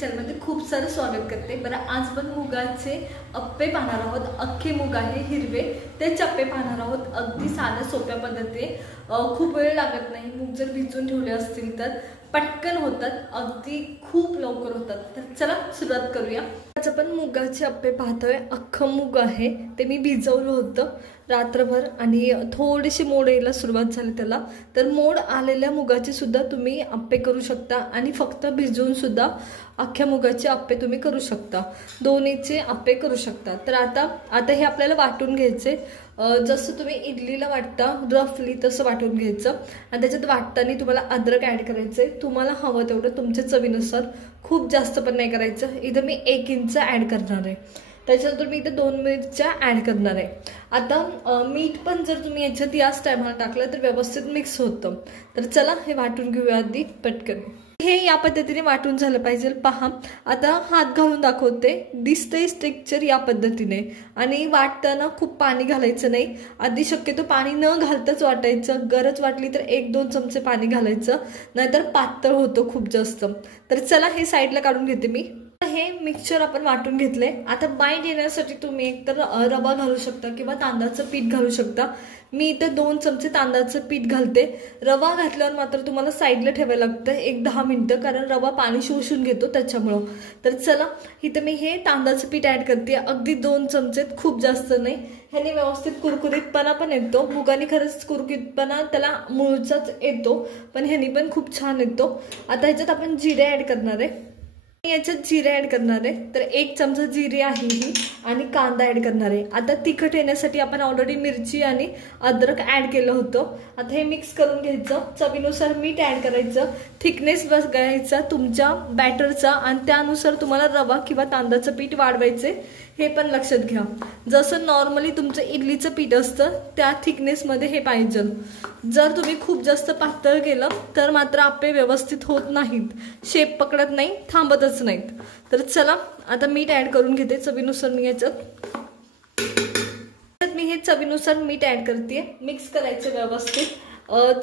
चॅनलमध्ये खूप सारं स्वागत करते। बरं, आज पण मुगाचे अप्पे पाहणार आहोत। अख्खे मूग आहे हिरवे, तेच अप्पे पाहणार आहोत। अगदी साध्या सोप्या पद्धतीने, खूप वेळ लागत नाही। मूग जर भिजवून ठेवले असतील तर पटकन होतात, अगदी खूप लवकर होतात। तर चला सुरुवात करूया। आज आपण मुगाचे अप्पे पाहतोय। अख्खं मूग आहे, ते मी भिजवलं होतं रात्रभर आणि थोडीशी मोड यायला सुरुवात झाली त्याला। तर मोड आलेल्या मुगाचे सुद्धा तुम्ही अप्पे करू शकता आणि फक्त भिजवून सुद्धा अख्ख्या मुगाचे अप्पे तुम्ही करू शकता, दोन्हीचे अप्पे करू शकता। तर आता हे आपल्याला वाटून घ्यायचे, जसं तुम्ही इडलीला वाटता रफली तसं वाटून घ्यायचं। आणि त्याच्यात वाटताना तुम्हाला अद्रक ॲड करायचे, तुम्हाला हवं तेवढं तुमच्या चवीनुसार, खूप जास्त पण नाही करायचं। इथं मी 1 इंच ॲड करणार आहे, त्याच्यानंतर मी इथे 2 मिरच्या ॲड करणार आहे। आता मीठ पण जर तुम्ही याच्यात याच टायमाला टाकलं तर व्यवस्थित मिक्स होतं। तर चला हे वाटून घेऊया आधी पटकन। हे या पद्धतीने वाटून झालं पाहिजे। पहा, आता हात घालून दाखवते, दिसतंय स्ट्रक्चर या पद्धतीने। आणि वाटताना खूप पाणी घालायचं नाही, आधी शक्यतो पाणी न घालताच वाटायचं। गरज वाटली तर 1-2 चमचे पाणी घालायचं, नाहीतर पातळ होतं खूप जास्त। तर चला हे साईडला काढून घेते मी। हे मिक्सचर आपण वाटून घेतले। आता बाइंड येण्यासाठी तुम्ही एकतर रवा घालू शकता किंवा तांदळाचं पीठ घालू शकता। मी इथे 2 चमचे तांदळाचं पीठ घालते। रवा घातल्यावर मात्र तुम्हाला साईडला ठेवायला लागतं 1-10 मिनिटं, कारण रवा पाणी शोषून घेतो त्याच्यामुळं। तर चला इथे मी हे तांदळाचं पीठ ॲड करते, अगदी 2 चमचे, खूप जास्त नाही। ह्याने व्यवस्थित कुरकुरीतपणा पण येतो। मुगाने खरंच कुरकुरीतपणा त्याला मूळचाच येतो, पण ह्याने पण खूप छान येतो। आता ह्याच्यात आपण जिरे ॲड करणार आहे। याच्यात जिरे ॲड करणार आहे, तर 1 चमचा जिरे आहे ही, आणि कांदा ॲड करणार आहे। आता तिखट येण्यासाठी आपण ऑलरेडी मिरची आणि अद्रक ॲड केलं होतं। आता हे मिक्स करून घ्यायचं, चवीनुसार मीठ ॲड करायचं, थिकनेस बघायचा तुमच्या बॅटरचा, आणि त्यानुसार तुम्हाला रवा किंवा तांदळाचं पीठ वाढवायचे, हे पण लक्षात घ्या। जसं नॉर्मली तुमचं इडलीचं पीठ असतं त्या थिकनेसमध्ये हे पाहिजे। जर तुम्ही खूप जास्त पातळ केलं तर मात्र अप्पे व्यवस्थित होत नाहीत, शेप पकडत नाही, थांबतच नाहीत। तर चला आता मीठ ॲड करून घेते चवीनुसार। मी याच्यात हे चवीनुसार मीठ ॲड करते, मिक्स करायचं व्यवस्थित।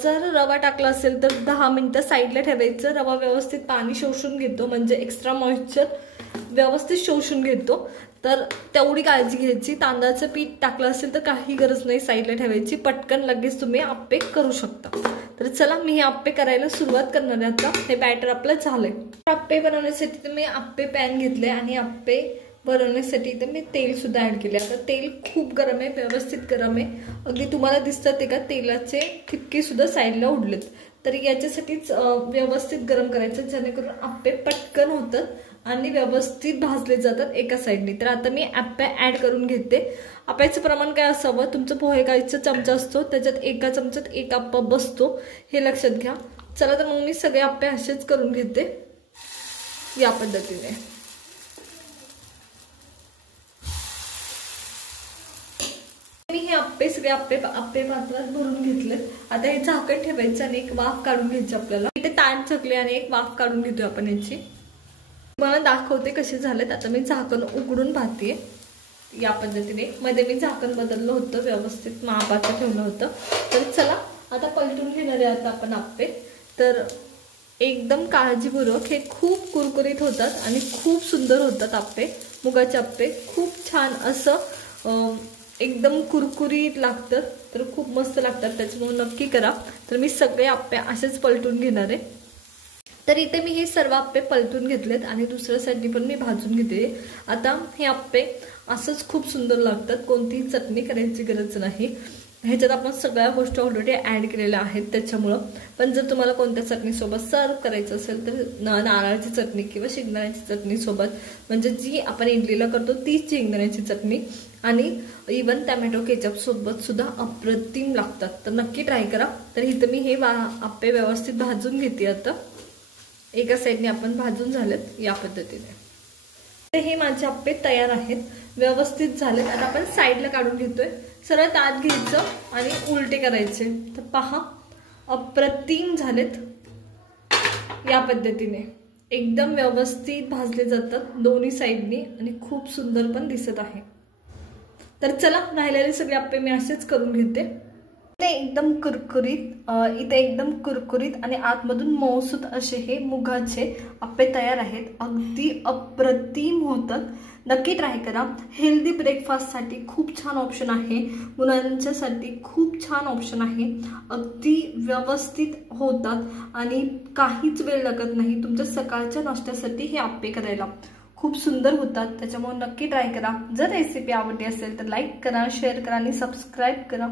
जर रवा टाकला असेल तर 10 मिनिटं साईडला ठेवायचं। रवा व्यवस्थित पाणी शोषून घेतो, म्हणजे एक्स्ट्रा मॉइश्चर व्यवस्थित शोषून घेतो, तर तेवढी काळजी घ्यायची। तांदळाचं पीठ टाकलं असेल तर काही गरज नाही साईडला ठेवायची, पटकन लगेच तुम्ही अप्पे करू शकता। तर चला मी हे अप्पे करायला सुरुवात करणार आहे। आता हे बॅटर आपलं झालंय। अप्पे बनवण्यासाठी तर मी अप्पे पॅन घेतले, आणि अप्पे बनवण्यासाठी इथे मी तेल सुद्धा ॲड केले। आता तेल खूप गरम आहे, व्यवस्थित गरम आहे, अगदी तुम्हाला दिसतात ते का तेलाचे ठिपके सुद्धा साईडला उडलेत। तर याच्यासाठीच व्यवस्थित गरम करायचं, जेणेकरून अप्पे पटकन होतात आणि व्यवस्थित भाजले जातात एका साईडने। तर आता मी अप्पे ॲड करून घेते। अप्प्याचं प्रमाण काय असावं, तुमचं पोहे खायचा चमचा असतो त्याच्यात 1 चमच्यात 1 अप्पा बसतो, हे लक्षात घ्या। चला तर मग मी सगळे अप्पे असेच करून घेते या पद्धतीने। मी हे सगळे अप्पे पात्रात भरून घेतले। आता हे झाकण ठेवायचं आणि एक वाफ काढून घ्यायची आपल्याला। इथे ताट झाकले आणि एक वाफ काढून घेतोय आपण याची। मला दाखवते कसे झालेत। आता मी झाकण उघडून पाहते या पद्धतीने। मध्ये मी झाकण बदललं होतं, व्यवस्थित मापाचं ठेवलं होतं। तर चला आता पलटून घेणार आहे आता आपण अप्पे। तर एकदम काळजीपूर्वक, हे खूप कुरकुरीत होतात आणि खूप सुंदर होतात अप्पे। मुगाचे अप्पे खूप छान असं एकदम कुरकुरीत लागतं, तर खूप मस्त लागतात, त्याच्यामुळे नक्की करा। तर मी सगळे अप्पे असेच पलटून घेणार आहे। तर इथे मी हे सर्व अप्पे पलटून घेतलेत आणि दुसऱ्या साईडनी पण मी भाजून घेते। आता हे अप्पे असंच खूप सुंदर लागतात, कोणतीही चटणी करायची गरज नाही। ह्याच्यात आपण सगळ्या गोष्टी ऑलरेडी ॲड केलेल्या आहेत त्याच्यामुळं। पण जर तुम्हाला कोणत्या चटणीसोबत सर्व करायचं असेल तर नारळाची चटणी किंवा शेंगदाण्याची चटणी सोबत, म्हणजे जी आपण इडलीला करतो तीच शेंगदाण्याची चटणी, आणि इवन टॅमॅटो केचप सोबत सुद्धा अप्रतिम लागतात। तर नक्की ट्राय करा। तर इथं मी हे अप्पे व्यवस्थित भाजून घेते। आता एका साईडने आपण भाजून झालेत या पद्धतीने। तर हे माझे अप्पे तयार आहेत, व्यवस्थित झालेत। आता आपण साईडला काढून घेतोय। सरळ ताट घ्यायचं आणि उलटे करायचे। तर पहा, अप्रतिम झालेत या पद्धतीने, एकदम व्यवस्थित भाजले जातात दोन्ही साईडनी, आणि खूप सुंदर पण दिसत आहे। तर चला राहिलेले सगळे अप्पे मी असेच करून घेते। ते एकदम कुरकुरीत इथे एकदम कुरकुरीत आणि आतमधून मऊसूत असे हे मुगाचे अप्पे तयार आहेत. अगदी अप्रतिम होतात. नक्की ट्राय करा. हेल्दी ब्रेकफास्टसाठी खूप छान ऑप्शन आहे. मुलांच्यासाठी खूप छान ऑप्शन आहे. अगदी व्यवस्थित होतात आणि काहीच वेळ लागत नाही तुमच्या सकाळच्या नाश्त्यासाठी हे अप्पे करायला. खूप सुंदर होतात. त्याच्यामुळे नक्की ट्राय करा. जर रेसिपी आवडली असेल तर लाईक करा, शेअर करा आणि सबस्क्राईब करा.